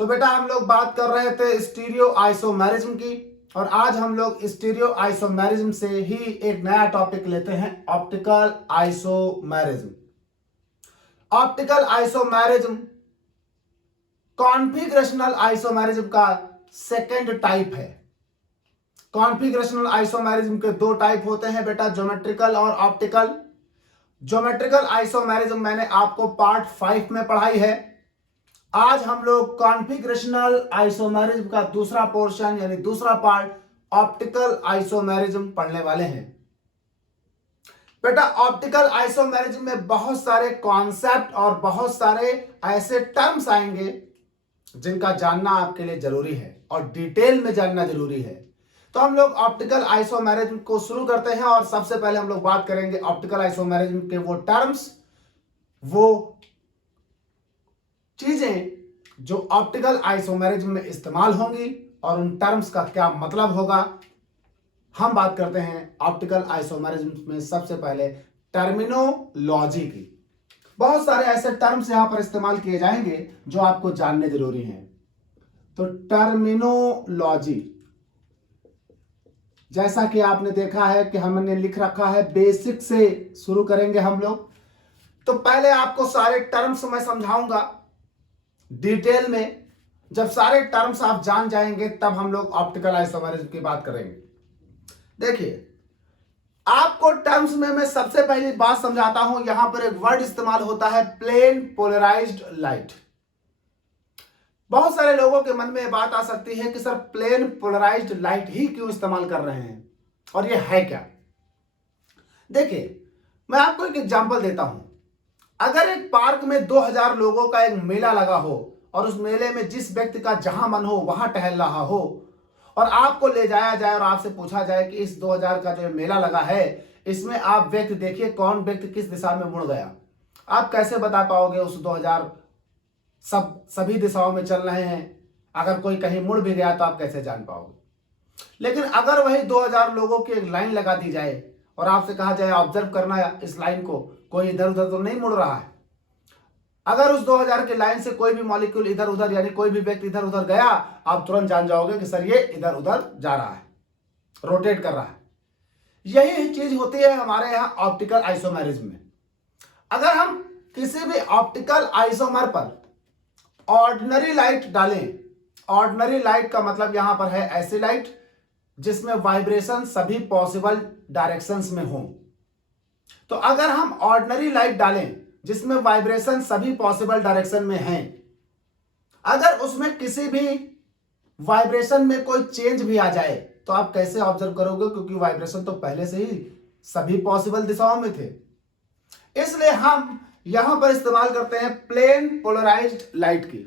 तो बेटा हम लोग बात कर रहे थे स्टीरियो आइसोमेरिज्म की, और आज हम लोग स्टीरियो आइसोमेरिज्म से ही एक नया टॉपिक लेते हैं, optical isomerism. Optical isomerism configurational isomerism का सेकेंड टाइप है। कॉन्फिगरेशनल आइसोमेरिज्म के दो टाइप होते हैं बेटा, ज्योमेट्रिकल और ऑप्टिकल। ज्योमेट्रिकल आइसोमेरिज्म मैंने आपको पार्ट 5 में पढ़ाई है। आज हम लोग कॉन्फिगरेशनल आइसोमेरिज्म का दूसरा पोर्शन यानी दूसरा पार्ट ऑप्टिकल आइसोमेरिज्म पढ़ने वाले हैं। बेटा ऑप्टिकल आइसोमेरिज्म में बहुत सारे कॉन्सेप्ट और बहुत सारे ऐसे टर्म्स आएंगे जिनका जानना आपके लिए जरूरी है और डिटेल में जानना जरूरी है। तो हम लोग ऑप्टिकल आइसोमेरिज्म को शुरू करते हैं और सबसे पहले हम लोग बात करेंगे ऑप्टिकल आइसोमेरिज्म के वो टर्म्स, वो चीजें जो ऑप्टिकल आइसोमेरिज्म में इस्तेमाल होंगी और उन टर्म्स का क्या मतलब होगा। हम बात करते हैं ऑप्टिकल आइसोमेरिज्म में सबसे पहले टर्मिनोलॉजी की। बहुत सारे ऐसे टर्म्स यहां पर इस्तेमाल किए जाएंगे जो आपको जानने जरूरी हैं। तो टर्मिनोलॉजी, जैसा कि आपने देखा है कि हमने लिख रखा है, बेसिक से शुरू करेंगे हम लोग। तो पहले आपको सारे टर्म्स मैं समझाऊंगा डिटेल में। जब सारे टर्म्स आप जान जाएंगे तब हम लोग ऑप्टिकल आइसोमेरिज्म की बात करेंगे। देखिए आपको टर्म्स में मैं सबसे पहली बात समझाता हूं। यहां पर एक वर्ड इस्तेमाल होता है, प्लेन पोलराइज्ड लाइट। बहुत सारे लोगों के मन में यह बात आ सकती है कि सर प्लेन पोलराइज्ड लाइट ही क्यों इस्तेमाल कर रहे हैं और ये है क्या। देखिए मैं आपको एक एग्जांपल देता हूं। अगर एक पार्क में 2000 लोगों का एक मेला लगा हो और उस मेले में जिस व्यक्ति का जहां मन हो वहां टहल रहा हो और आपको ले जाया जाए और आपसे पूछा जाए कि इस 2000 का जो मेला लगा है इसमें आप व्यक्ति देखिए कौन व्यक्ति किस दिशा में मुड़ गया, आप कैसे बता पाओगे उस 2000 सभी दिशाओं में चल रहे हैं। अगर कोई कहीं मुड़ भी गया तो आप कैसे जान पाओगे। लेकिन अगर वही 2000 लोगों की एक लाइन लगा दी जाए और आपसे कहा जाए ऑब्जर्व करना इस लाइन को, कोई इधर उधर तो नहीं मुड़ रहा है। अगर उस 2000 की लाइन से कोई भी मॉलिक्यूल इधर उधर यानी कोई भी व्यक्ति इधर उधर गया, आप तुरंत जान जाओगे कि सर ये इधर उधर जा रहा है, रोटेट कर रहा है। यही चीज होती है हमारे यहां ऑप्टिकल आइसोमेरिज्म में। अगर हम किसी भी ऑप्टिकल आइसोमर पर ऑर्डिनरी लाइट डालें, ऑर्डिनरी लाइट का मतलब यहां पर है ऐसी लाइट जिसमें वाइब्रेशन सभी पॉसिबल डायरेक्शंस में हो। तो अगर हम ऑर्डिनरी लाइट डालें जिसमें वाइब्रेशन सभी पॉसिबल डायरेक्शन में हैं, अगर उसमें किसी भी वाइब्रेशन में कोई चेंज भी आ जाए तो आप कैसे ऑब्जर्व करोगे, क्योंकि वाइब्रेशन तो पहले से ही सभी पॉसिबल दिशाओं में थे। इसलिए हम यहां पर इस्तेमाल करते हैं प्लेन पोलराइज्ड लाइट की,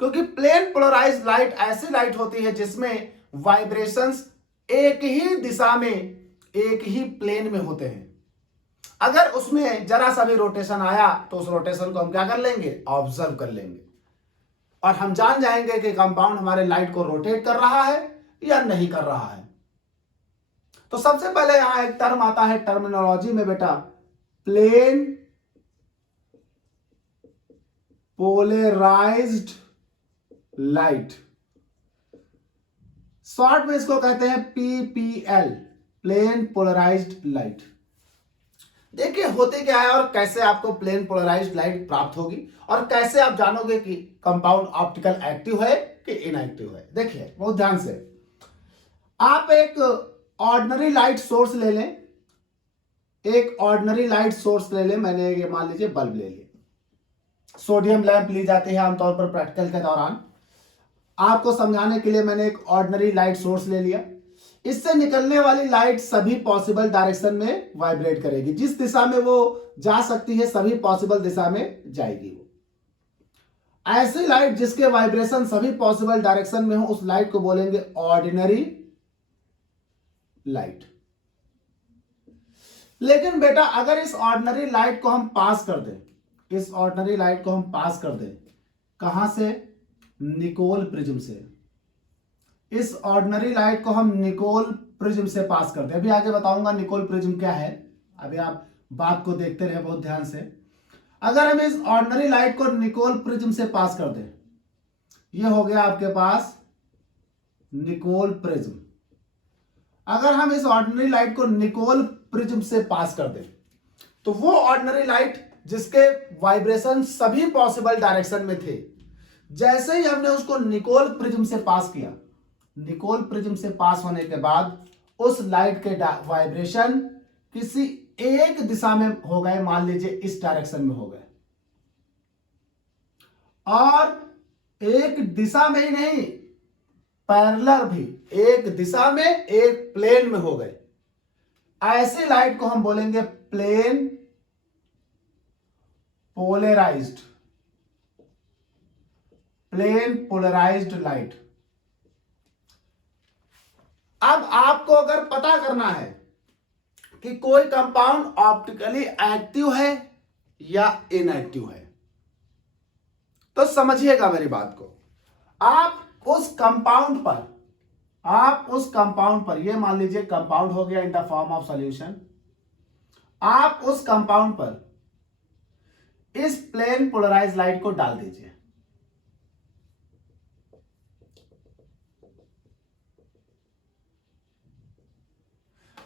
क्योंकि प्लेन पोलराइज्ड लाइट ऐसी लाइट होती है जिसमें वाइब्रेशंस एक ही दिशा में एक ही प्लेन में होते हैं। अगर उसमें जरा सा भी रोटेशन आया तो उस रोटेशन को हम क्या कर लेंगे, ऑब्जर्व कर लेंगे और हम जान जाएंगे कि कंपाउंड हमारे लाइट को रोटेट कर रहा है या नहीं कर रहा है। तो सबसे पहले यहां एक टर्म आता है टर्मिनोलॉजी में बेटा, प्लेन पोलराइज्ड लाइट। शॉर्ट में इसको कहते हैं पीपीएल, प्लेन पोलराइज्ड लाइट। देखिए होते क्या है और कैसे आपको प्लेन पोलराइज्ड लाइट प्राप्त होगी और कैसे आप जानोगे कि कंपाउंड ऑप्टिकल एक्टिव है कि इनएक्टिव है। देखिए बहुत ध्यान से, आप एक ऑर्डिनरी लाइट सोर्स ले लें, एक ऑर्डिनरी लाइट सोर्स ले लें। मैंने ये मान लीजिए बल्ब ले लिया, सोडियम लैंप ली जाती है आमतौर पर प्रैक्टिकल के दौरान। आपको समझाने के लिए मैंने एक ऑर्डिनरी लाइट सोर्स ले लिया। इससे निकलने वाली लाइट सभी पॉसिबल डायरेक्शन में वाइब्रेट करेगी, जिस दिशा में वो जा सकती है सभी पॉसिबल दिशा में जाएगी। वो ऐसी लाइट जिसके वाइब्रेशन सभी पॉसिबल डायरेक्शन में हो उस लाइट को बोलेंगे ऑर्डिनरी लाइट। लेकिन बेटा अगर इस ऑर्डिनरी लाइट को हम पास कर दें, इस ऑर्डिनरी लाइट को हम पास कर दें कहां से, निकोल प्रिज्म से। इस ऑर्डिनरी लाइट को हम निकोल प्रिज्म से पास करते हैं। अभी आगे बताऊंगा निकोल प्रिज्म क्या है, अभी आप बात को देखते रहे बहुत ध्यान से। अगर हम इस ऑर्डिनरी लाइट को निकोल प्रिज्म से पास कर दें ये हो गया आपके पास निकोल प्रिज्म। अगर हम इस ऑर्डिनरी लाइट को निकोल प्रिज्म से पास कर दें तो वो ऑर्डिनरी लाइट जिसके वाइब्रेशन सभी पॉसिबल डायरेक्शन में थे, जैसे ही हमने उसको निकोल प्रिज्म से पास किया, निकोल प्रिज्म से पास होने के बाद उस लाइट के वाइब्रेशन किसी एक दिशा में हो गए, मान लीजिए इस डायरेक्शन में हो गए, और एक दिशा में ही नहीं, पैरेलल भी, एक दिशा में एक प्लेन में हो गए। ऐसी लाइट को हम बोलेंगे plane polarised, plane polarised light. अब आपको अगर पता करना है कि कोई कंपाउंड ऑप्टिकली एक्टिव है या इनएक्टिव है, तो समझिएगा मेरी बात को। आप उस कंपाउंड पर, ये मान लीजिए कंपाउंड हो गया in the form of solution, आप उस कंपाउंड पर इस प्लेन पोलराइज लाइट को डाल दीजिए।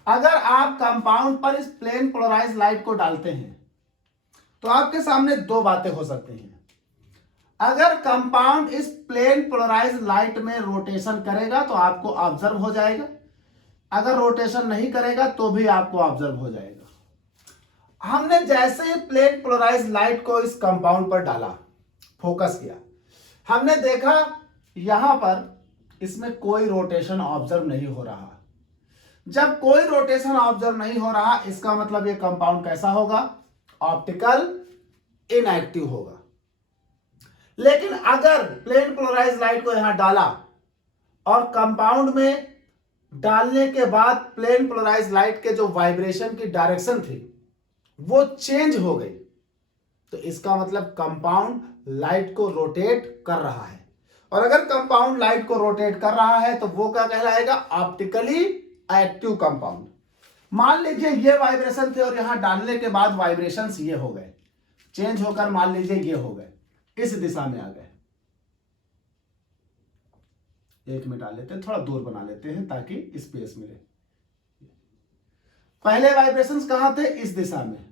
अगर आप कंपाउंड पर इस प्लेन पोलराइज लाइट को डालते हैं तो आपके सामने दो बातें हो सकती हैं। अगर कंपाउंड इस प्लेन पोलराइज लाइट में रोटेशन करेगा तो आपको ऑब्जर्व हो जाएगा, अगर रोटेशन नहीं करेगा तो भी आपको ऑब्जर्व हो जाएगा। हमने जैसे ही प्लेन पोलराइज लाइट को इस कंपाउंड पर डाला, फोकस किया, हमने देखा यहां पर इसमें कोई रोटेशन ऑब्जर्व नहीं हो रहा। जब कोई रोटेशन ऑब्जर्व नहीं हो रहा, इसका मतलब ये कंपाउंड कैसा होगा? ऑप्टिकल इनएक्टिव होगा। लेकिन अगर प्लेन पोलराइज लाइट को यहां डाला और कंपाउंड में डालने के बाद प्लेन पोलराइज लाइट के जो वाइब्रेशन की डायरेक्शन थी वो चेंज हो गई, तो इसका मतलब कंपाउंड लाइट को रोटेट कर रहा है। और अगर कंपाउंड लाइट को रोटेट कर रहा है तो वो क्या कहलाएगा? Optically active compound. मान लीजिए ये वाइब्रेशन थे और यहां डालने के बाद वाइब्रेशंस ये हो गए, चेंज होकर मान लीजिए ये हो गए, इस दिशा में आ गए। एक में डाल लेते हैं, थोड़ा दूर बना लेते हैं ताकि स्पेस मिले। पहले वाइब्रेशंस कहां थे? इस दिशा में,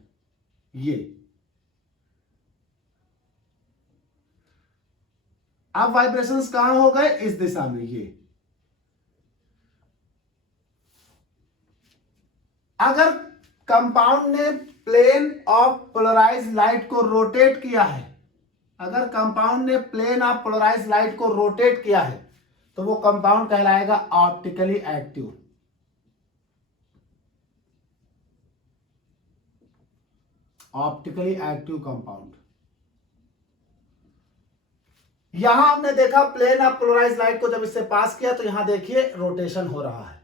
ये। अब वाइब्रेशंस कहां हो गए? इस दिशा में, ये। अगर कंपाउंड ने प्लेन ऑफ पोलराइज लाइट को रोटेट किया है, अगर कंपाउंड ने प्लेन ऑफ पोलराइज लाइट को रोटेट किया है तो वो कंपाउंड कहलाएगा optically active. Optically active compound. यहां हमने देखा प्लेन ऑफ पोलराइज लाइट को जब इससे पास किया तो यहां देखिए रोटेशन हो रहा है।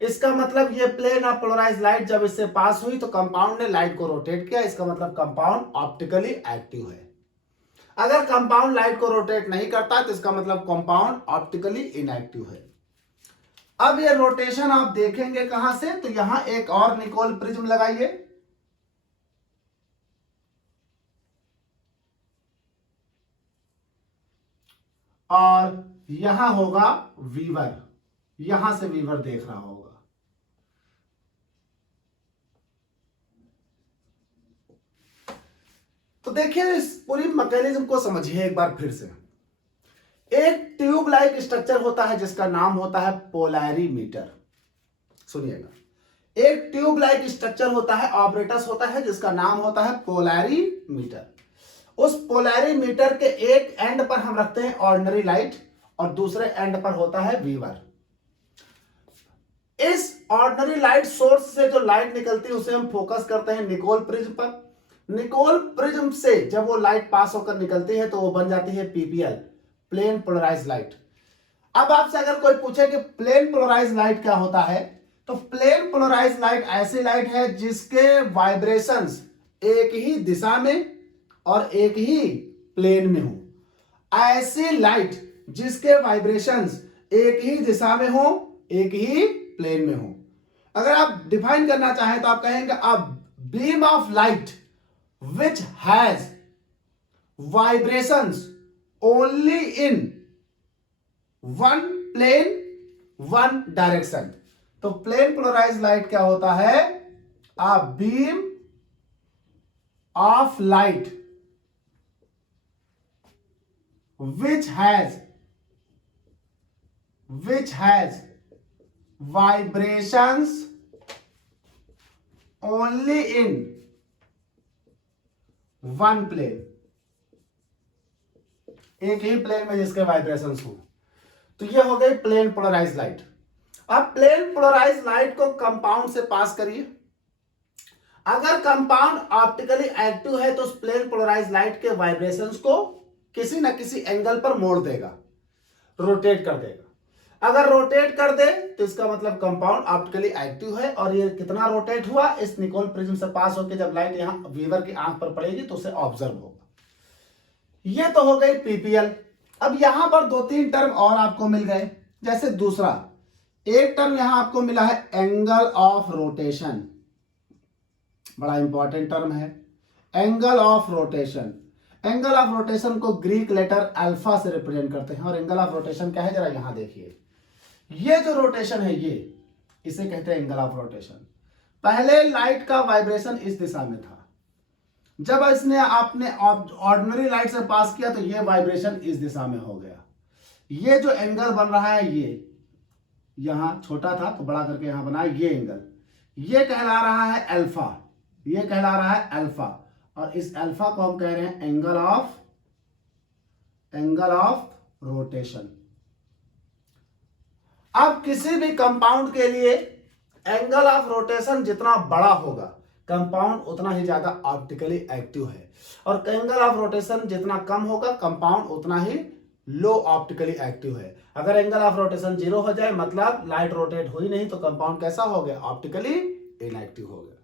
इसका मतलब ये प्लेन ऑफ पोलराइज लाइट जब इससे पास हुई तो कंपाउंड ने लाइट को रोटेट किया, इसका मतलब कंपाउंड ऑप्टिकली एक्टिव है। अगर कंपाउंड लाइट को रोटेट नहीं करता तो इसका मतलब कंपाउंड ऑप्टिकली इनएक्टिव है। अब ये रोटेशन आप देखेंगे कहां से? तो यहां एक और निकोल प्रिज्म लगाइए, और यहां होगा वीवर, यहां से वीवर देख रहा होगा। तो देखिए इस पूरी मैकेनिज्म को समझिए एक बार फिर से। एक ट्यूब लाइक स्ट्रक्चर होता है जिसका नाम होता है पोलैरीमीटर। सुनिएगा, एक ट्यूब लाइक स्ट्रक्चर होता है, ऑपरेटस होता है जिसका नाम होता है पोलैरीमीटर। उस पोलैरीमीटर के एक एंड पर हम रखते हैं ऑर्डिनरी लाइट और दूसरे एंड पर होता है वीवर। इस ऑर्डिनरी लाइट सोर्स से जो लाइट निकलती है उसे हम फोकस करते हैं निकोल प्रिज्म पर। निकोल प्रिज्म से जब वो लाइट पास होकर निकलती है तो वो बन जाती है पीपीएल, प्लेन पोलराइज लाइट। अब आपसे अगर कोई पूछे कि प्लेन पोलराइज लाइट क्या होता है, तो प्लेन पोलराइज लाइट ऐसी लाइट है जिसके वाइब्रेशंस एक ही दिशा में और एक ही प्लेन में हो। ऐसी लाइट जिसके वाइब्रेशंस एक ही दिशा में हो, एक ही प्लेन में हो। अगर आप डिफाइन करना चाहें तो आप कहेंगे a beam of light which has vibrations only in one plane one direction. तो प्लेन पोलराइज लाइट क्या होता है? A beam of light which has vibrations only in one plane, एक ही प्लेन में जिसके वाइब्रेशंस हो। तो ये हो गई प्लेन पोलराइज लाइट। अब प्लेन पोलराइज लाइट को कंपाउंड से पास करिए। अगर कंपाउंड ऑप्टिकली एक्टिव है तो उस प्लेन पोलराइज लाइट के वाइब्रेशंस को किसी ना किसी एंगल पर मोड़ देगा, रोटेट कर देगा। अगर रोटेट कर दे तो इसका मतलब कंपाउंड ऑप्टिकली एक्टिव है। और ये कितना रोटेट हुआ? इस निकोल प्रिज्म से पास होकर जब लाइट यहां व्यूअर की आंख पर पड़ेगी तो उसे ऑब्जर्व होगा। ये तो हो गई पीपीएल। अब यहां पर 2-3 टर्म और आपको मिल गए। जैसे दूसरा एक टर्म यहां आपको मिला है एंगल ऑफ रोटेशन, बड़ा इंपॉर्टेंट टर्म है angle of rotation. Angle of rotation को ग्रीक लेटर अल्फा से रिप्रेजेंट करते हैं। और एंगल ऑफ रोटेशन क्या है? जरा यहां देखिए, ये जो रोटेशन है ये इसे कहते हैं एंगल ऑफ रोटेशन। पहले लाइट का वाइब्रेशन इस दिशा में था, जब इसने आपने ऑर्डिनरी लाइट से पास किया तो ये वाइब्रेशन इस दिशा में हो गया। ये जो एंगल बन रहा है ये यहां छोटा था तो बड़ा करके यहां बना ये एंगल, ये कहला रहा है अल्फा, ये कहला रहा है अल्फा। और इस अल्फा को हम कह रहे हैं एंगल ऑफ रोटेशन। अब किसी भी कंपाउंड के लिए एंगल ऑफ रोटेशन जितना बड़ा होगा कंपाउंड उतना ही ज्यादा ऑप्टिकली एक्टिव है, और एंगल ऑफ रोटेशन जितना कम होगा कंपाउंड उतना ही लो ऑप्टिकली एक्टिव है। अगर एंगल ऑफ रोटेशन 0 हो जाए मतलब लाइट रोटेट हुई नहीं तो कंपाउंड कैसा हो गया? ऑप्टिकली इनएक्टिव हो गया।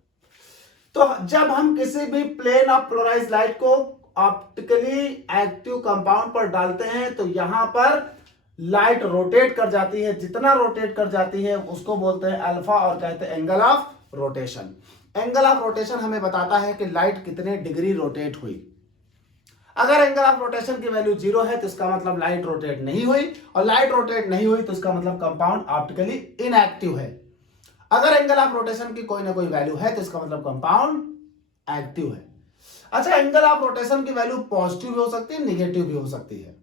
तो जब हम किसी भी प्लेन ऑफ पोलराइज्ड लाइट को ऑप्टिकली एक्टिव कंपाउंड पर डालते हैं तो यहां पर लाइट रोटेट कर जाती है। जितना रोटेट कर जाती है उसको बोलते हैं अल्फा और कहते हैं angle of rotation. Angle of rotation हमें बताता है कि लाइट कितने डिग्री रोटेट हुई। अगर एंगल ऑफ रोटेशन की वैल्यू 0 है तो इसका मतलब लाइट रोटेट नहीं हुई, और लाइट रोटेट नहीं हुई तो इसका मतलब कंपाउंड ऑप्टिकली इनएक्टिव है। अगर एंगल ऑफ रोटेशन की कोई ना कोई वैल्यू है तो इसका मतलब कंपाउंड एक्टिव है। अच्छा, एंगल ऑफ रोटेशन की वैल्यू पॉजिटिव भी हो सकती है, नेगेटिव भी हो सकती है।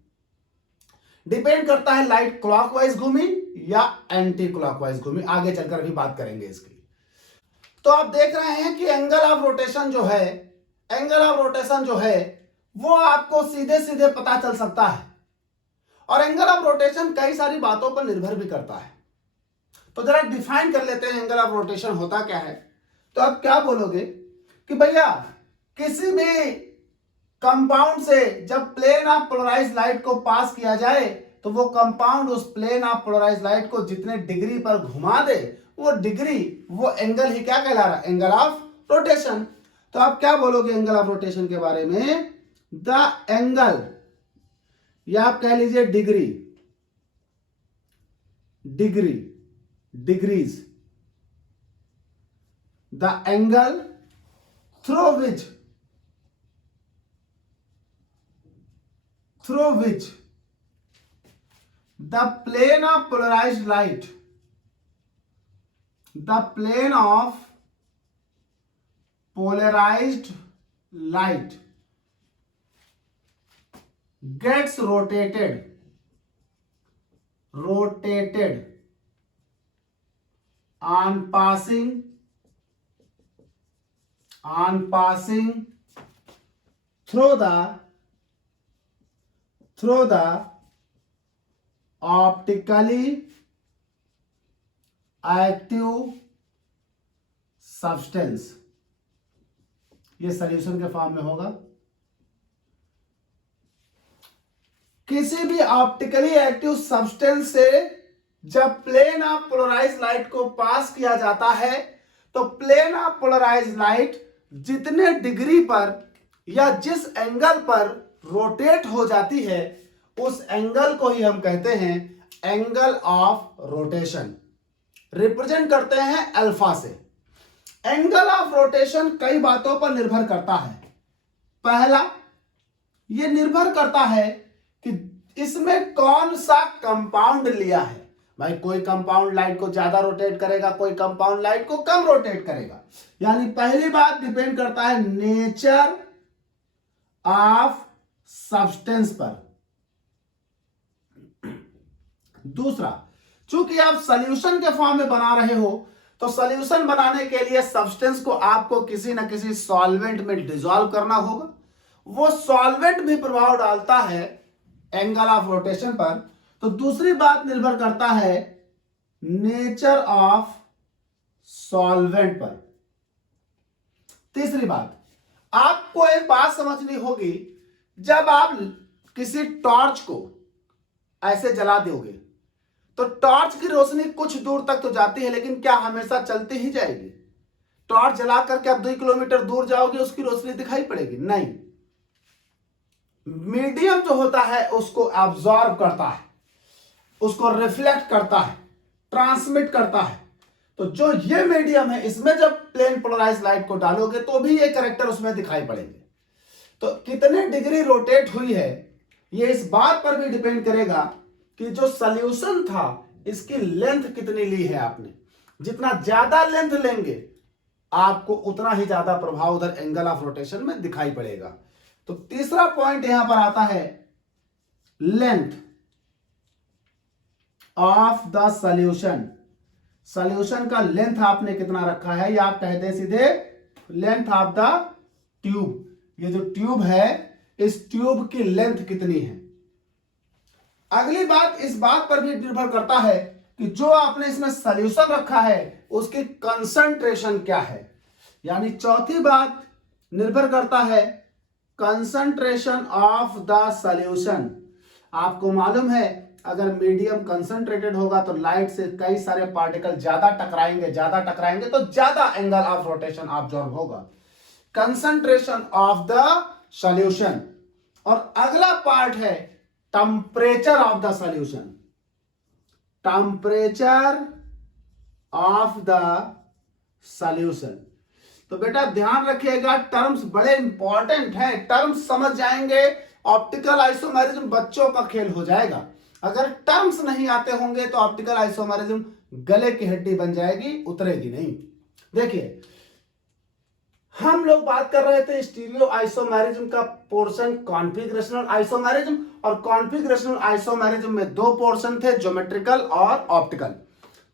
डिपेंड करता है लाइट क्लॉकवाइज घूमी या एंटी क्लॉकवाइज घूमी। आगे चलकर भी बात करेंगे इसकी। तो आप देख रहे हैं कि एंगल ऑफ रोटेशन जो है वो आपको सीधे सीधे पता चल सकता है। और एंगल ऑफ रोटेशन कई सारी बातों पर निर्भर भी करता है। तो जरा डिफाइन कर लेते हैं एंगल ऑफ रोटेशन होता क्या है। तो आप क्या बोलोगे कि भैया किसी भी कंपाउंड से जब प्लेन ऑफ पोलराइज्ड लाइट को पास किया जाए तो वो कंपाउंड उस प्लेन ऑफ पोलराइज्ड लाइट को जितने डिग्री पर घुमा दे वो डिग्री, वो एंगल ही क्या कहला रहा है? Angle of rotation. तो आप क्या बोलोगे एंगल ऑफ रोटेशन के बारे में? द एंगल, या आप कह लीजिए degrees, the angle through which the plane of polarized light gets rotated on passing through the optically active substance. ये सॉल्यूशन के फॉर्म में होगा। किसी भी ऑप्टिकली एक्टिव सब्सटेंस से जब प्लेन ऑफ पोलराइज्ड लाइट को पास किया जाता है तो प्लेन ऑफ पोलराइज्ड लाइट जितने डिग्री पर या जिस एंगल पर रोटेट हो जाती है उस एंगल को ही हम कहते हैं एंगल ऑफ रोटेशन। रिप्रेजेंट करते हैं अल्फा से। एंगल ऑफ रोटेशन कई बातों पर निर्भर करता है। पहला, यह निर्भर करता है कि इसमें कौन सा कंपाउंड लिया है। भाई कोई कंपाउंड लाइट को ज्यादा रोटेट करेगा, कोई कंपाउंड लाइट को कम रोटेट करेगा। यानी पहली बात डिपेंड करता है नेचर ऑफ सब्सटेंस पर। दूसरा, चूंकि आप सॉल्यूशन के फॉर्म में बना रहे हो तो सॉल्यूशन बनाने के लिए सब्सटेंस को आपको किसी ना किसी सॉल्वेंट में डिसॉल्व करना होगा। वो सॉल्वेंट भी प्रभाव डालता है एंगल ऑफ रोटेशन पर। तो दूसरी बात निर्भर करता है नेचर ऑफ सॉल्वेंट पर। तीसरी बात, आपको एक बात समझनी होगी, जब आप किसी टॉर्च को ऐसे जला दोगे तो टॉर्च की रोशनी कुछ दूर तक तो जाती है, लेकिन क्या हमेशा चलती ही जाएगी। टॉर्च जलाकर क्या 2 किलोमीटर दूर जाओगे उसकी रोशनी दिखाई पड़ेगी? नहीं। मीडियम जो होता है उसको एब्जॉर्ब करता है, उसको रिफ्लेक्ट करता है, ट्रांसमिट करता है। तो जो ये मीडियम है, इसमें जब प्लेन पोलराइज लाइट को डालोगे तो भी ये कैरेक्टर उसमें दिखाई पड़ेंगे। तो कितने डिग्री रोटेट हुई है ये इस बात पर भी डिपेंड करेगा कि जो सॉल्यूशन था इसकी लेंथ कितनी ली है आपने। जितना ज्यादा लेंथ लेंगे आपको उतना ही ज्यादा प्रभाव उधर एंगल ऑफ रोटेशन में दिखाई पड़ेगा। तो तीसरा पॉइंट यहां पर आता है length of the solution. Solution का लेंथ आपने कितना रखा है, या आप कहते हैं सीधे लेंथ ऑफ द ट्यूब। ये जो ट्यूब है इस ट्यूब की लेंथ कितनी है। अगली बात इस बात पर भी निर्भर करता है कि जो आपने इसमें सॉल्यूशन रखा है उसकी कंसंट्रेशन क्या है। यानी चौथी बात निर्भर करता है कंसंट्रेशन ऑफ द सॉल्यूशन। आपको मालूम है अगर मीडियम कंसंट्रेटेड होगा तो लाइट से कई सारे पार्टिकल ज्यादा टकराएंगे तो ज्यादा एंगल ऑफ रोटेशन ऑब्जॉर्ब होगा। Concentration of the solution. और अगला पार्ट है temperature of the solution. Temperature of the solution. तो बेटा ध्यान रखिएगा, टर्म्स बड़े इंपॉर्टेंट हैं। टर्म्स समझ जाएंगे ऑप्टिकल आइसोमेरिज्म बच्चों का खेल हो जाएगा। अगर टर्म्स नहीं आते होंगे तो ऑप्टिकल आइसोमेरिज्म गले की हड्डी बन जाएगी, उतरेगी नहीं। देखिए हम लोग बात कर रहे थे स्टीरियो आइसोमेरिज्म का पोर्शन कॉन्फिगरेशनल आइसोमेरिज्म, और कॉन्फिगरेशनल आइसोमेरिज्म में दो पोर्शन थे, ज्योमेट्रिकल और ऑप्टिकल।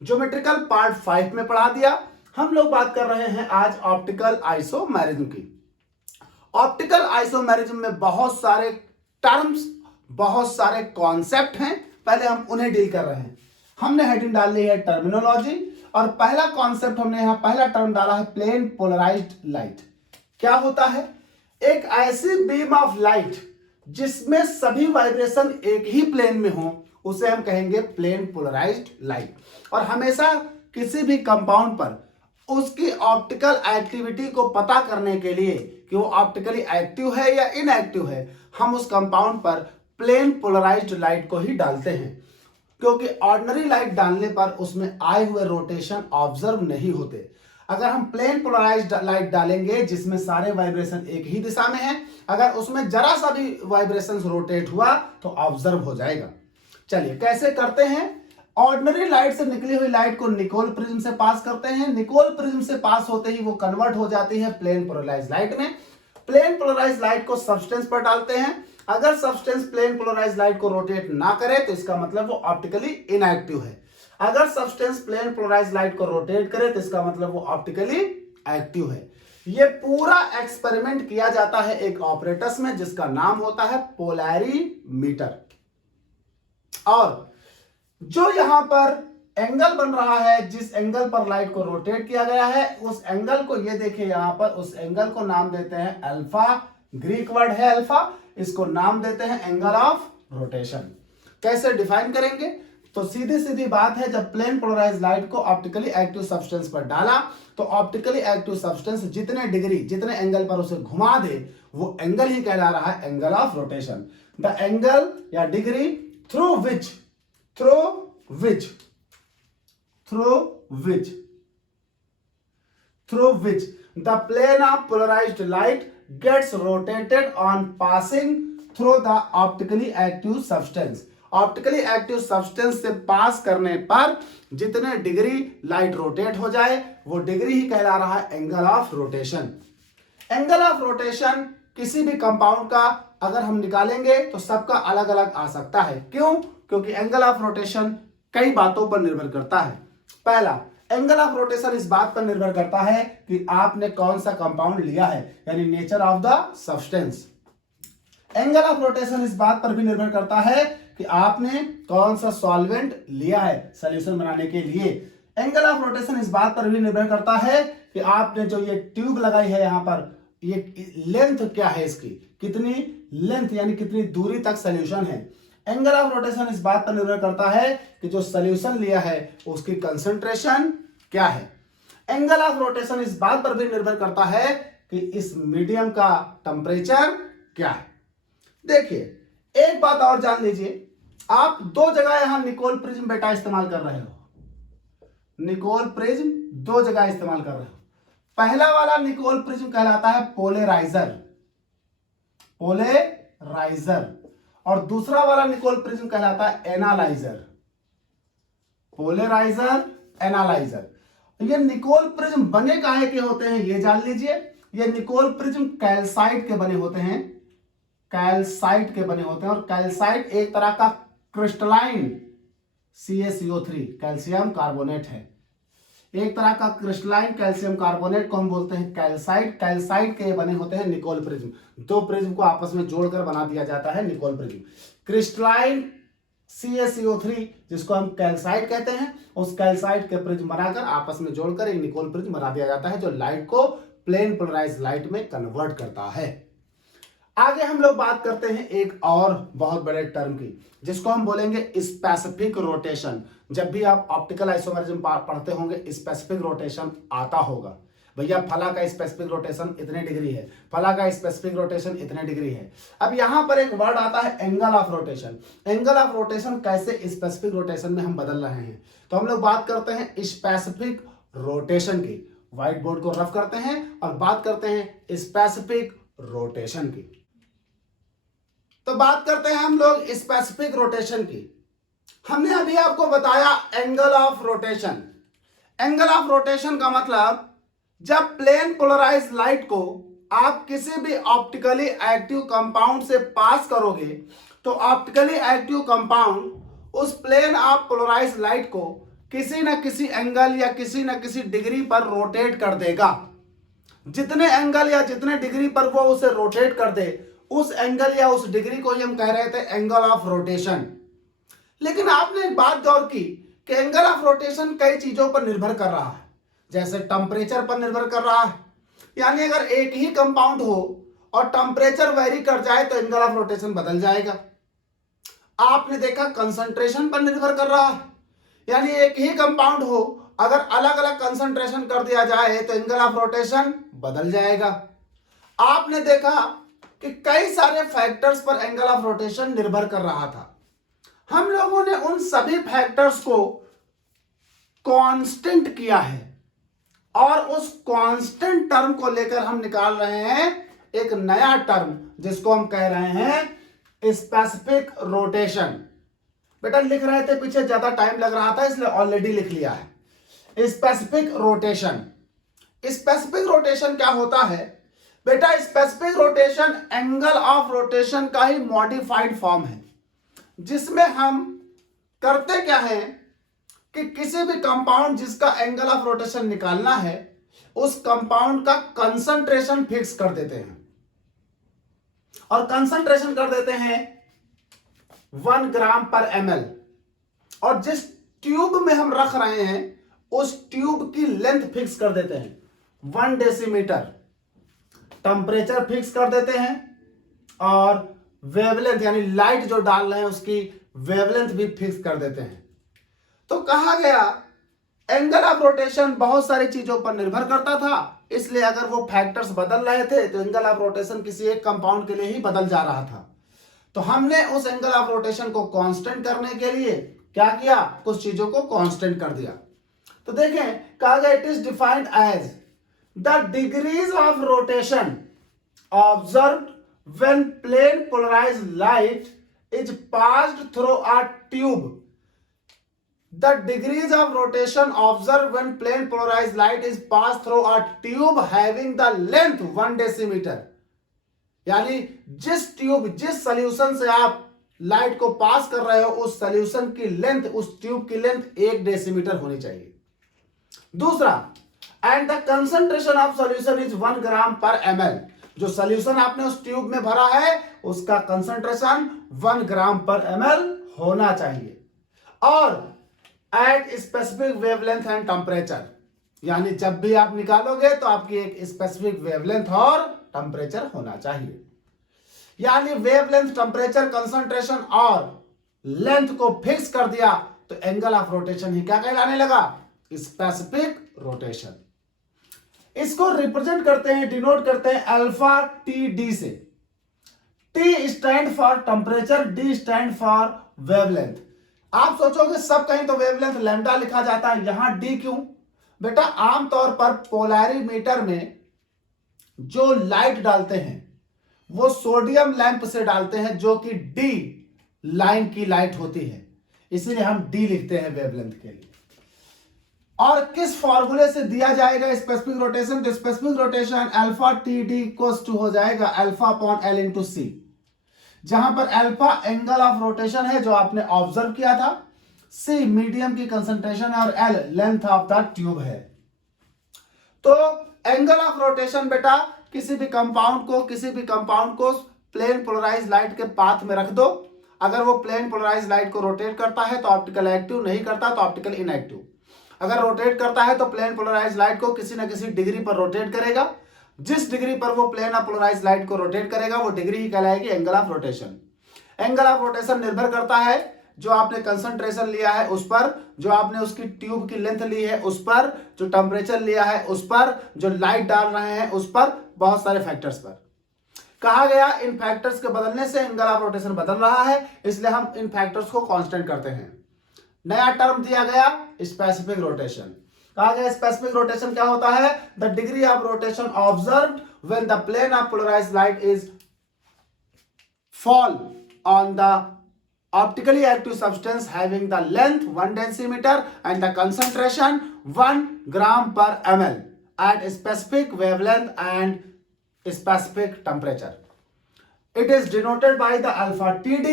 ज्योमेट्रिकल पार्ट 5 में पढ़ा दिया। हम लोग बात कर रहे हैं आज ऑप्टिकल आइसोमेरिज्म की। ऑप्टिकल आइसोमेरिज्म में बहुत सारे टर्म्स, बहुत सारे कॉन्सेप्ट हैं, पहले हम उन्हें डील कर रहे हैं। हमने हेडिंग डाल ली है टर्मिनोलॉजी, और पहला कॉन्सेप्ट हमने यहां पहला टर्म डाला है प्लेन पोलराइज्ड लाइट। क्या होता है? एक ऐसी बीम ऑफ लाइट जिसमें सभी वाइब्रेशन एक ही प्लेन में हो उसे हम कहेंगे प्लेन पोलराइज्ड लाइट। और हमेशा किसी भी कंपाउंड पर उसकी ऑप्टिकल एक्टिविटी को पता करने के लिए कि वो ऑप्टिकली एक्टिव है या इनएक्टिव है, हम उस कंपाउंड पर प्लेन पोलराइज्ड लाइट को ही डालते हैं, क्योंकि ऑर्डिनरी लाइट डालने पर उसमें आए हुए रोटेशन ऑब्जर्व नहीं होते। अगर हम प्लेन पोलराइज्ड लाइट डालेंगे जिसमें सारे वाइब्रेशन एक ही दिशा में हैं, अगर उसमें जरा सा भी वाइब्रेशन रोटेट हुआ तो ऑब्जर्व हो जाएगा। चलिए कैसे करते हैं। ऑर्डिनरी लाइट से निकली हुई लाइट को निकोल प्रिज्म से पास करते हैं। निकोल प्रिज्म से पास होते ही वो कन्वर्ट हो जाती है प्लेन पोलराइज्ड लाइट में। प्लेन पोलराइज्ड लाइट को सब्सटेंस पर डालते हैं। अगर सब्सटेंस प्लेन पोलराइज्ड लाइट को रोटेट ना करे तो इसका मतलब वो ऑप्टिकली इनएक्टिव है। अगर सब्सटेंस प्लेन पोलराइज्ड लाइट को रोटेट करे तो इसका मतलब वो ऑप्टिकली एक्टिव है। ये पूरा एक्सपेरिमेंट किया जाता है एक ऑपरेटस में जिसका नाम होता है पोलैरीमीटर। और जो यहां पर एंगल बन रहा है, जिस एंगल पर लाइट को रोटेट किया गया है, उस एंगल को ये देखिए यहां पर, उस एंगल को नाम देते हैं अल्फा। ग्रीक वर्ड है अल्फा, इसको नाम देते हैं एंगल ऑफ रोटेशन। कैसे डिफाइन करेंगे? तो सीधी सीधी बात है, जब प्लेन पोलराइज्ड लाइट को ऑप्टिकली एक्टिव सब्सटेंस पर डाला तो ऑप्टिकली एक्टिव सब्सटेंस जितने डिग्री, जितने एंगल पर उसे घुमा दे वो एंगल ही कहला रहा है angle of rotation. The angle या degree through which the plane of polarized light gets rotated on passing through the optically active substance. Optically active substance से पास करने पर जितने डिग्री लाइट रोटेट हो जाए वो डिग्री ही कहला रहा है angle of rotation. Angle of rotation किसी भी कंपाउंड का अगर हम निकालेंगे तो सबका अलग अलग आ सकता है। क्यों? क्योंकि एंगल ऑफ रोटेशन कई बातों पर निर्भर करता है। पहला, एंगल ऑफ रोटेशन इस बात पर निर्भर करता है कि आपने कौन सा कंपाउंड लिया है, यानी nature of the substance. Angle of rotation इस बात पर भी निर्भर करता है कि आपने कौन सा सॉल्वेंट लिया है सॉल्यूशन बनाने के लिए। एंगल ऑफ रोटेशन इस बात पर भी निर्भर करता है कि आपने जो ये ट्यूब लगाई है यहाँ पर, ये लेंथ क्या है इसकी, कितनी लेंथ यानी कितनी दूरी तक सॉल्यूशन है। एंगल ऑफ रोटेशन इस बात पर निर्भर करता है कि जो सॉल्यूशन लिया है उसकी कंसंट्रेशन क्या है। एंगल ऑफ रोटेशन इस बात पर भी निर्भर करता है कि इस मीडियम का टेम्परेचर क्या है। देखिए एक बात और जान लीजिए, आप दो जगह यहां निकोल प्रिज्म बेटा इस्तेमाल कर रहे हो। निकोल प्रिज्म दो जगह इस्तेमाल कर रहे हो। पहला वाला निकोल प्रिज्म कहलाता है पोलराइजर, पोलराइजर, और दूसरा वाला निकोल प्रिज्म कहलाता है एनालाइजर, पोलराइजर, एनालाइजर। ये निकोल प्रिज्म बने काहे के होते हैं ये जान लीजिए। ये निकोल प्रिज्म कैल्साइट के बने होते हैं, कैल्साइट के बने होते हैं, और कैल्साइट एक तरह का क्रिस्टलाइन CaCO3 कैल्शियम कार्बोनेट है। एक तरह का क्रिस्टलाइन कैल्शियम कार्बोनेट को हम बोलते हैं कैल्साइट। कैल्साइट के बने होते हैं निकोल प्रिज्म। दो प्रिज्म को आपस में जोड़कर बना दिया जाता है निकोल प्रिज्म। क्रिस्टलाइन CaCO3 जिसको हम कैल्साइट कहते हैं, उस कैल्साइट के प्रिज्म बनाकर आपस में जोड़कर एक निकोल प्रिज्म बना दिया जाता है जो लाइट को प्लेन पोलराइज लाइट में कन्वर्ट करता है। आगे हम लोग बात करते हैं एक और बहुत बड़े टर्म की, जिसको हम बोलेंगे स्पेसिफिक रोटेशन। जब भी आप ऑप्टिकल आइसोमेरिज्म पढ़ते होंगे स्पेसिफिक रोटेशन आता होगा। भैया फला का स्पेसिफिक रोटेशन इतने डिग्री है, फला का स्पेसिफिक रोटेशन इतने डिग्री है। अब यहां पर एक वर्ड आता है angle of rotation. Angle of rotation कैसे स्पेसिफिक रोटेशन में हम बदल रहे हैं, तो हम लोग बात करते हैं स्पेसिफिक रोटेशन की। व्हाइट बोर्ड को रफ करते हैं और बात करते हैं स्पेसिफिक रोटेशन की। तो बात करते हैं हम लोग स्पेसिफिक रोटेशन की। हमने अभी आपको बताया angle of rotation. Angle of rotation का मतलब जब प्लेन पोलराइज लाइट को आप किसी भी ऑप्टिकली एक्टिव कंपाउंड से पास करोगे तो ऑप्टिकली एक्टिव कंपाउंड उस प्लेन ऑफ पोलराइज लाइट को किसी न किसी एंगल या किसी न किसी डिग्री पर रोटेट कर देगा। जितने एंगल या जितने डिग्री पर वो उसे रोटेट कर दे, उस एंगल या उस डिग्री को ही हम कह रहे थे एंगल ऑफ रोटेशन। लेकिन आपने एक बात गौर की कि एंगल ऑफ रोटेशन कई चीजों पर निर्भर कर रहा है, जैसे टेम्परेचर पर निर्भर कर रहा है। यानी अगर एक ही कंपाउंड हो और टेम्परेचर वेरी कर जाए तो एंगल ऑफ रोटेशन बदल जाएगा। आपने देखा कंसंट्रेशन पर निर्भर कर रहा है, यानी एक ही कंपाउंड हो अगर अलग अलग कंसंट्रेशन कर दिया जाए तो एंगल ऑफ रोटेशन बदल जाएगा। आपने देखा कि कई सारे फैक्टर्स पर एंगल ऑफ रोटेशन निर्भर कर रहा था। हम लोगों ने उन सभी फैक्टर्स को कांस्टेंट किया है और उस कांस्टेंट टर्म को लेकर हम निकाल रहे हैं एक नया टर्म जिसको हम कह रहे हैं स्पेसिफिक रोटेशन। बेटा लिख रहे थे, पीछे ज्यादा टाइम लग रहा था इसलिए ऑलरेडी लिख लिया है। Specific rotation. स्पेसिफिक रोटेशन क्या होता है बेटा? Specific rotation angle of rotation का ही मॉडिफाइड फॉर्म है, जिसमें हम करते क्या है कि किसी भी कंपाउंड जिसका एंगल ऑफ रोटेशन निकालना है उस कंपाउंड का कंसंट्रेशन फिक्स कर देते हैं, और कंसंट्रेशन कर देते हैं 1 ग्राम पर ml, और जिस ट्यूब में हम रख रहे हैं उस ट्यूब की लेंथ फिक्स कर देते हैं 1 डेसीमीटर, टेम्परेचर फिक्स कर देते हैं, और वेवलेंथ यानी लाइट जो डाल रहे हैं उसकी वेवलेंथ भी फिक्स कर देते हैं। तो कहा गया एंगल ऑफ रोटेशन बहुत सारी चीजों पर निर्भर करता था, इसलिए अगर वो फैक्टर्स बदल रहे थे तो एंगल ऑफ रोटेशन किसी एक कंपाउंड के लिए ही बदल जा रहा था। तो हमने उस एंगल ऑफ रोटेशन को कांस्टेंट करने के लिए क्या किया, कुछ चीजों को कांस्टेंट कर दिया। तो देखें, कहा गया it is defined as the degrees of rotation observed when plane polarized light is passed through a tube. The degrees of rotation observed when plane polarized light is passed through a tube having the length 1 decimeter. यानी जिस tube, जिस solution से आप light को पास कर रहे हो, उस सोल्यूशन की लेंथ, उस ट्यूब की लेंथ 1 डेसीमीटर होनी चाहिए। दूसरा, and the concentration of solution is 1 ग्राम पर ml। जो सॉल्यूशन आपने उस ट्यूब में भरा है उसका कंसंट्रेशन 1 ग्राम पर ml होना चाहिए। और at specific wavelength and temperature, यानी जब भी आप निकालोगे तो आपकी एक स्पेसिफिक वेवलेंथ और टेम्परेचर होना चाहिए। यानी वेवलेंथ, टेम्परेचर, कंसंट्रेशन और लेंथ को फिक्स कर दिया तो एंगल ऑफ रोटेशन ही क्या कहलाने लगा? Specific rotation. इसको रिप्रेजेंट करते हैं, डिनोट करते हैं अल्फा टी डी से। T stand for temperature, D stand for wavelength. आप सोचोगे सब कहीं तो वेवलेंथ लैम्डा लिखा जाता है, यहां डी क्यों? बेटा आमतौर पर पोलैरिमीटर में जो लाइट डालते हैं वो सोडियम लैंप से डालते हैं जो कि डी लाइन की लाइट होती है, इसीलिए हम डी लिखते हैं वेवलेंथ के लिए। और किस फॉर्मूले से दिया जाएगा स्पेसिफिक रोटेशन? तो specific rotation alpha T D equals to हो जाएगा alpha upon L into C, जहां पर अल्फा एंगल ऑफ रोटेशन है जो आपने ऑब्जर्व किया था, सी मीडियम की कंसंट्रेशन है और L length of the tube है। तो एंगल ऑफ रोटेशन बेटा किसी भी कंपाउंड को प्लेन पोलराइज लाइट के पाथ में रख दो। अगर वो प्लेन पोलराइज लाइट को रोटेट करता है तो ऑप्टिकल एक्टिव, नहीं करता तो ऑप्टिकल इनएक्टिव। अगर रोटेट करता है तो प्लेन पोलराइज लाइट को किसी ना किसी डिग्री पर रोटेट करेगा। जिस डिग्री पर वो प्लेन ऑफ पोलराइज लाइट को रोटेट करेगा वो डिग्री ही कहलाएगी angle of rotation. Angle of rotation निर्भर करता है जो आपने कंसंट्रेशन लिया है उस पर, जो आपने उसकी ट्यूब की लेंथ ली है उस पर, जो टेम्परेचर लिया है उस पर, जो लाइट डाल रहे हैं उस पर, बहुत सारे फैक्टर्स पर। कहा गया इन फैक्टर्स के बदलने से एंगल ऑफ रोटेशन बदल रहा है, इसलिए हम इन फैक्टर्स को कांस्टेंट करते हैं। नया टर्म दिया गया स्पेसिफिक रोटेशन। कहा गया स्पेसिफिक रोटेशन क्या होता है? The degree of rotation observed when the plane of polarised light is fall on the optically active substance having the length 1 decimeter and the concentration 1 gram per ml at specific wavelength and specific temperature. It is denoted by the alpha TD,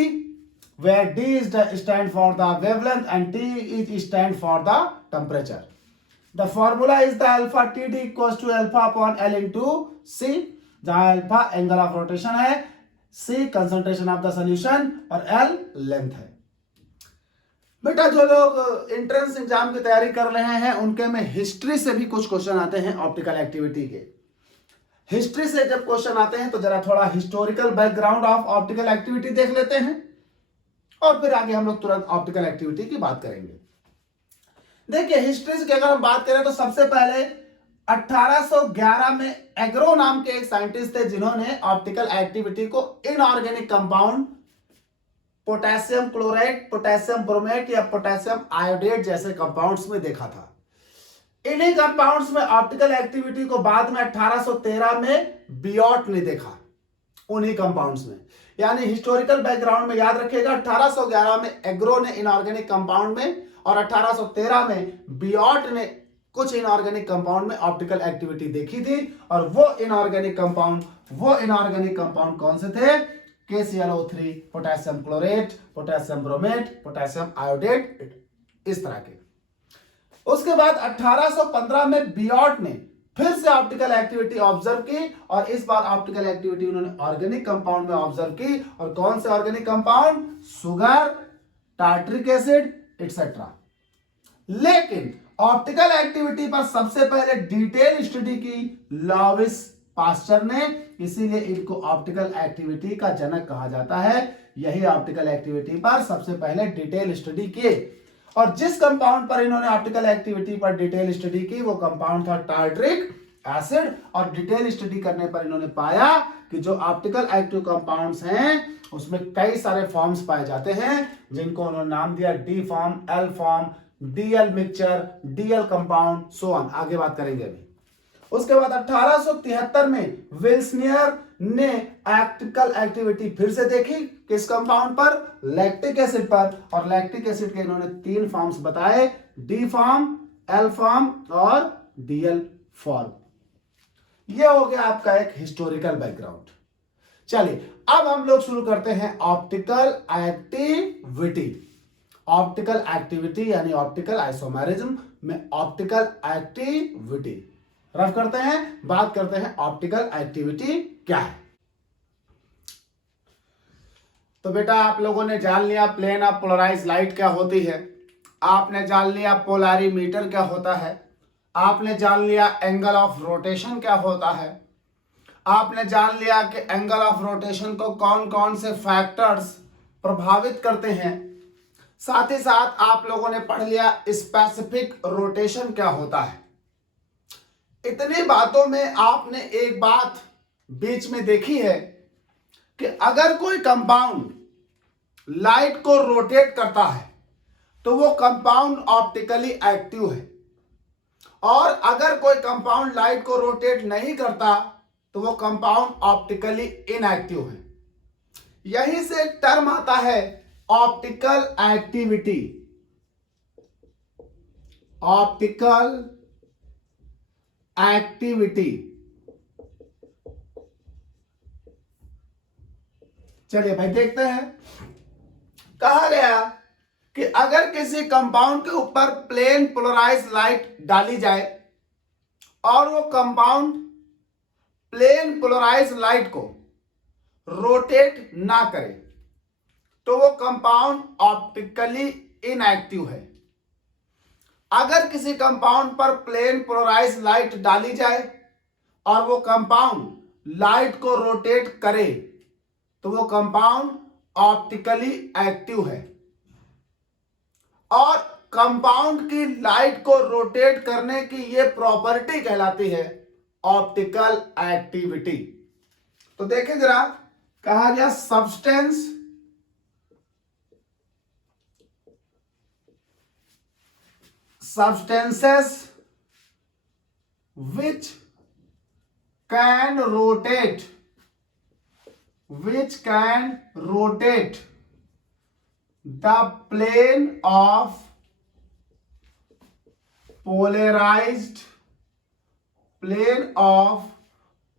where D is the stand for the wavelength and T is stand for the temperature. The formula is the alpha TD equals to alpha upon L into C, जहां alpha angle of rotation है, C concentration of the solution और L length है। बेटा जो लोग entrance exam की तैयारी कर रहे हैं उनके में हिस्ट्री से भी कुछ क्वेश्चन आते हैं ऑप्टिकल एक्टिविटी के। हिस्ट्री से जब क्वेश्चन आते हैं तो जरा थोड़ा historical background of optical activity देख लेते हैं और फिर आगे हम लोग तुरंत ऑप्टिकल एक्टिविटी की बात करेंगे। देखिए हिस्ट्री की अगर हम बात करें तो सबसे पहले 1811 में एग्रो नाम के एक साइंटिस्ट थे जिन्होंने ऑप्टिकल एक्टिविटी को inorganic compound potassium chloride, potassium bromate या पोटेशियम आयोडेट जैसे कंपाउंड्स में देखा था। इन्हीं कंपाउंड्स में ऑप्टिकल एक्टिविटी को बाद में 1813 में बियॉट ने देखा, उन्हीं कंपाउंड्स में। यानी हिस्टोरिकल बैकग्राउंड में याद रखिएगा 1811 में एग्रो ने इनऑर्गेनिक कंपाउंड में और 1813 में बियॉट ने कुछ इनऑर्गेनिक कंपाउंड में ऑप्टिकल एक्टिविटी देखी थी। और वो इनऑर्गेनिक कंपाउंड कौन से थे? KClO3, potassium chlorate, potassium bromate, potassium iodate, इस तरह के। उसके बाद 1815 में बियॉट ने फिर से ऑप्टिकल एक्टिविटी ऑब्जर्व की और इस बार ऑप्टिकल एक्टिविटी उन्होंने ऑर्गेनिक कंपाउंड में ऑब्जर्व की। और कौन से organic compound? Sugar, tartaric acid etcetera. लेकिन ऑप्टिकल एक्टिविटी पर सबसे पहले डिटेल स्टडी की लॉविस पास्चर ने, इसीलिए इनको ऑप्टिकल एक्टिविटी का जनक कहा जाता है। यही ऑप्टिकल एक्टिविटी पर सबसे पहले डिटेल स्टडी किए और जिस कंपाउंड पर इन्होंने ऑप्टिकल एक्टिविटी पर डिटेल स्टडी की वो कंपाउंड था टार्टरिक एसिड। और डिटेल स्टडी करने पर इन्होंने पाया कि जो ऑप्टिकल एक्टिव कंपाउंड्स हैं उसमें कई सारे फॉर्म्स पाए जाते हैं जिनको उन्होंने नाम दिया D form, L form, DL mixture, DL compound, so on. आगे बात करेंगे अभी। उसके बाद 1873 में विल्सनियर ने इलेक्ट्रिकल एक्टिविटी फिर से देखी किस कंपाउंड पर, लैक्टिक एसिड पर, और लैक्टिक एसिड के इन्होंने 3 फॉर्म्स बताए, डी फॉर्म, एल फॉर्म और डीएल फॉर्म। यह हो गया आपका एक हिस्टोरिकल बैकग्राउंड। चलिए अब हम लोग शुरू करते हैं ऑप्टिकल एक्टिविटी। ऑप्टिकल एक्टिविटी यानी ऑप्टिकल आइसोमेरिज्म में ऑप्टिकल एक्टिविटी रफ करते हैं, बात करते हैं ऑप्टिकल एक्टिविटी क्या है। तो बेटा आप लोगों ने जान लिया प्लेन ऑफ पोलराइज्ड लाइट क्या होती है, आपने जान लिया पोलैरिमीटर क्या होता है, आपने जान लिया एंगल ऑफ रोटेशन क्या होता है, आपने जान लिया कि एंगल ऑफ रोटेशन को कौन कौन से फैक्टर्स प्रभावित करते हैं, साथ ही साथ आप लोगों ने पढ़ लिया स्पेसिफिक रोटेशन क्या होता है। इतनी बातों में आपने एक बात बीच में देखी है कि अगर कोई कंपाउंड लाइट को रोटेट करता है तो वो कंपाउंड ऑप्टिकली एक्टिव है, और अगर कोई कंपाउंड लाइट को रोटेट नहीं करता तो वो कंपाउंड ऑप्टिकली इनएक्टिव है। यहीं से एक टर्म आता है ऑप्टिकल एक्टिविटी। ऑप्टिकल एक्टिविटी, चलिए भाई देखते हैं। कहा गया कि अगर किसी कंपाउंड के ऊपर प्लेन पोलराइज्ड लाइट डाली जाए और वो कंपाउंड प्लेन पोलराइज्ड लाइट को रोटेट ना करे तो वो कंपाउंड ऑप्टिकली इनएक्टिव है। अगर किसी कंपाउंड पर प्लेन पोलराइज्ड लाइट डाली जाए और वो कंपाउंड लाइट को रोटेट करे तो वो कंपाउंड ऑप्टिकली एक्टिव है। और कंपाउंड की लाइट को रोटेट करने की ये प्रॉपर्टी कहलाती है ऑप्टिकल एक्टिविटी। तो देखें जरा, कहा गया substances which can rotate the plane of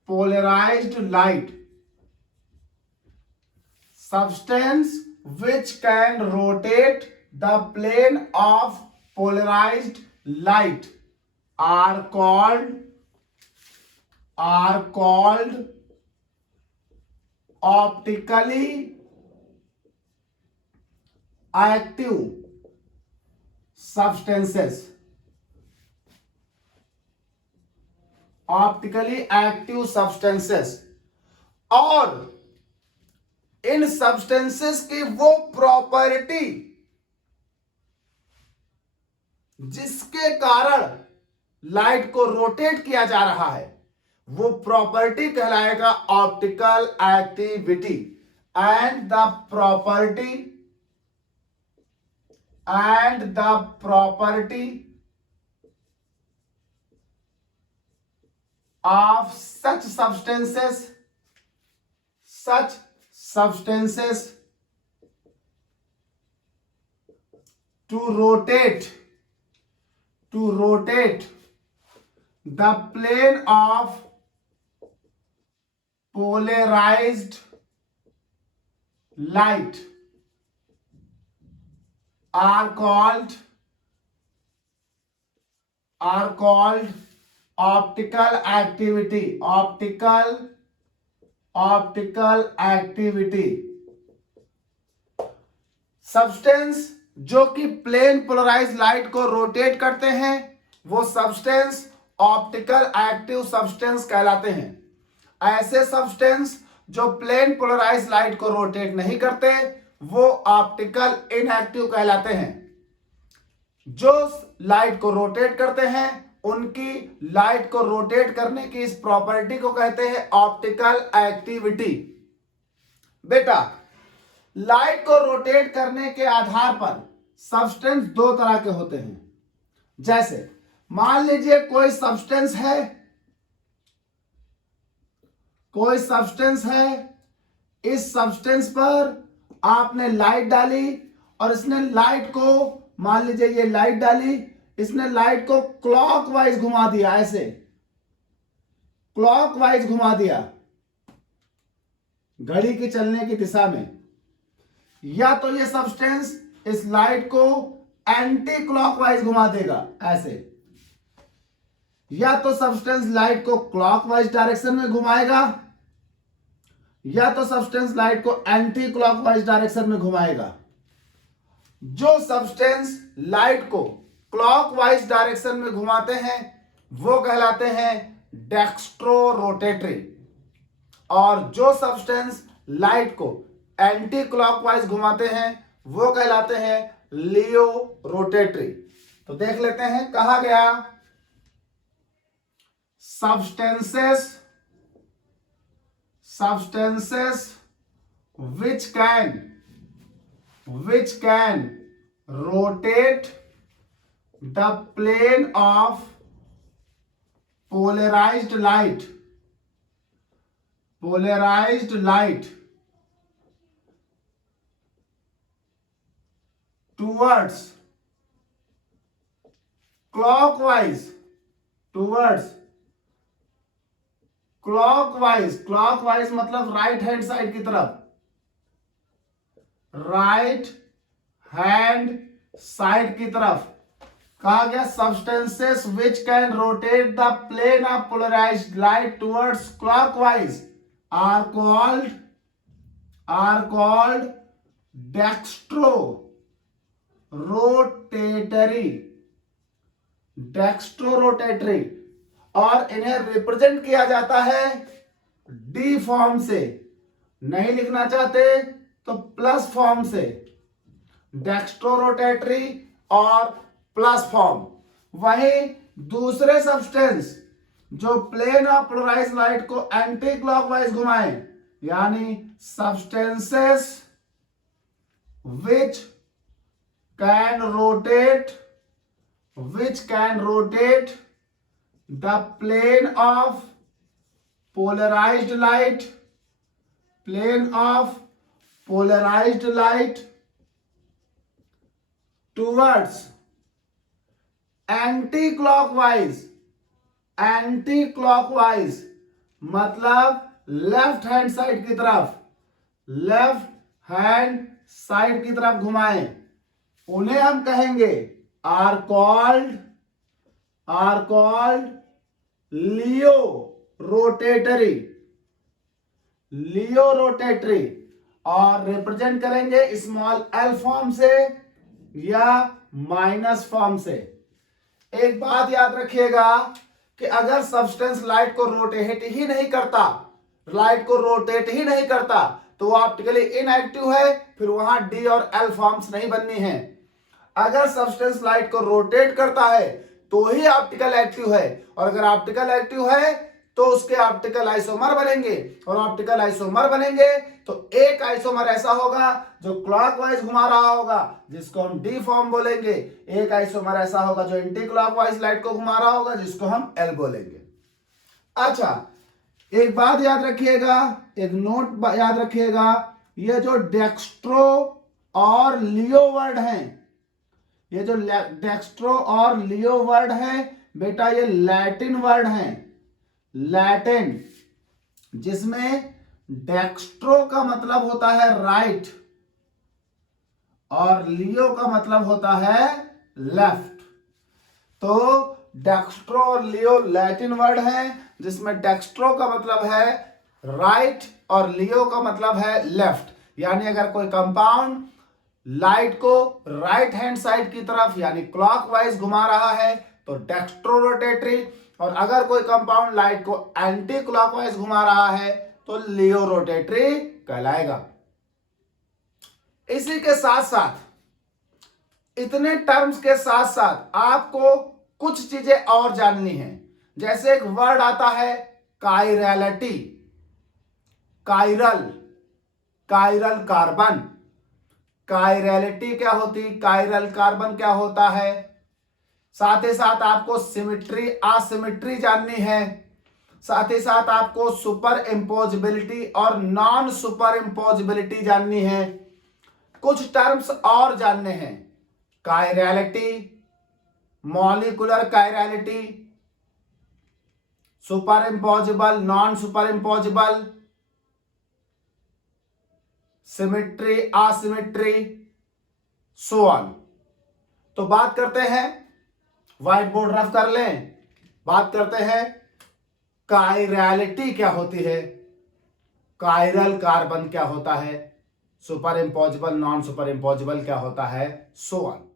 polarized light. Substance which can rotate the plane of polarized light are called optically active substances. Optically active substances, और इन सब्सटेंसेस की वो प्रॉपर्टी जिसके कारण लाइट को रोटेट किया जा रहा है वो प्रॉपर्टी कहलाएगा optical activity. And the property of such substances to rotate the plane of polarized light are called optical activity. Substance जो कि प्लेन पोलराइज्ड लाइट को रोटेट करते हैं वो सब्सटेंस ऑप्टिकल एक्टिव सब्सटेंस कहलाते हैं। ऐसे सब्सटेंस जो प्लेन पोलराइज्ड लाइट को रोटेट नहीं करते वो ऑप्टिकल इनएक्टिव कहलाते हैं। जो लाइट को रोटेट करते हैं उनकी लाइट को रोटेट करने की इस प्रॉपर्टी को कहते हैं ऑप्टिकल एक्टिविटी। बेटा लाइट को रोटेट करने के आधार पर सब्सटेंस दो तरह के होते हैं। जैसे मान लीजिए कोई सब्सटेंस है कोई सब्सटेंस है, इस सब्सटेंस पर आपने लाइट डाली और इसने लाइट को, मान लीजिए ये लाइट डाली, इसने लाइट को क्लॉकवाइज घुमा दिया, ऐसे क्लॉकवाइज घुमा दिया घड़ी के चलने की दिशा में, या तो ये सब्सटेंस इस लाइट को एंटी क्लॉकवाइज घुमा देगा ऐसे, या तो सब्सटेंस लाइट को क्लॉकवाइज डायरेक्शन में घुमाएगा, या तो सब्सटेंस लाइट को एंटी क्लॉकवाइज डायरेक्शन में घुमाएगा। जो सब्सटेंस लाइट को क्लॉकवाइज डायरेक्शन में घुमाते हैं वो कहलाते हैं डेक्स्ट्रो रोटेटरी, और जो सब्सटेंस लाइट को एंटी क्लॉकवाइज घुमाते हैं वो कहलाते हैं लियो रोटेटरी। तो देख लेते हैं, कहा गया substances which can rotate the plane of polarized light towards clockwise मतलब राइट हैंड साइड की तरफ, राइट हैंड साइड की तरफ। कहा गया substances which can rotate the plane of polarized light towards clockwise are called dextrorotatory, और इन्हें represent किया जाता है डी फॉर्म से, नहीं लिखना चाहते तो प्लस फॉर्म से, डेक्स्ट्रोरोटेटरी और प्लस फॉर्म। वहीं दूसरे सब्सटेंस जो प्लेन ऑफ पोलराइज्ड लाइट को एंटी क्लॉकवाइज घुमाए, यानी substances which can rotate the plane of polarized light towards anti-clockwise मतलब लेफ्ट हैंड साइड की तरफ, घुमाएं, उन्हें हम कहेंगे आर कॉल्ड लियो रोटेटरी, और रिप्रेजेंट करेंगे स्मॉल एल फॉर्म से या माइनस फॉर्म से। एक बात याद रखिएगा कि अगर सब्सटेंस लाइट को रोटेट ही नहीं करता तो वो ऑप्टिकली इनएक्टिव है, फिर वहां डी और एल फॉर्म्स नहीं बननी है। अगर सब्सटेंस लाइट को रोटेट करता है तो ही ऑप्टिकल एक्टिव है, और अगर ऑप्टिकल एक्टिव है तो उसके ऑप्टिकल आइसोमर बनेंगे, और ऑप्टिकल आइसोमर बनेंगे तो एक आइसोमर ऐसा होगा जो क्लॉकवाइज घुमा रहा होगा जिसको हम डी फॉर्म बोलेंगे, एक आइसोमर ऐसा होगा जो एंटी क्लॉकवाइज लाइट को घुमा रहा होगा जिसको हम एल बोलेंगे। अच्छा, एक बात याद रखिएगा, एक नोट याद रखिएगा, ये जो डेक्स्ट्रो और लियो वर्ड हैं, ये जो डेक्स्ट्रो और लियो वर्ड है बेटा, ये लैटिन वर्ड हैं, लैटिन, जिसमें डेक्स्ट्रो का मतलब होता है राइट और लियो का मतलब होता है लेफ्ट। तो डेक्स्ट्रो और लियो लैटिन वर्ड है जिसमें डेक्स्ट्रो का मतलब है राइट और लियो का मतलब है लेफ्ट। यानी अगर कोई कंपाउंड लाइट को राइट हैंड साइड की तरफ यानी क्लॉकवाइज घुमा रहा है तो डेक्स्ट्रोरोटेटरी, और अगर कोई कंपाउंड लाइट को एंटी क्लॉकवाइज घुमा रहा है तो लियो रोटेटरी कहलाएगा। इसी के साथ साथ, इतने टर्म्स के साथ साथ आपको कुछ चीजें और जाननी है। जैसे एक वर्ड आता है काइरलिटी, काइरल कार्बन, काइरलिटी क्या होती, काइरल कार्बन क्या होता है। साथ ही साथ आपको सिमेट्री असिमेट्री जाननी है, साथ ही साथ आपको सुपर इम्पोजिबिलिटी और नॉन सुपर इम्पोजिबिलिटी जाननी है। कुछ टर्म्स और जानने हैं, chirality, molecular chirality, super imposable, non super imposable, symmetry, asymmetry, so on. तो बात करते हैं, व्हाइट बोर्ड रफ कर लें, बात करते हैं कायरलिटी क्या होती है, कायरल कार्बन क्या होता है, super imposable, non super imposable क्या होता है, सो ऑन।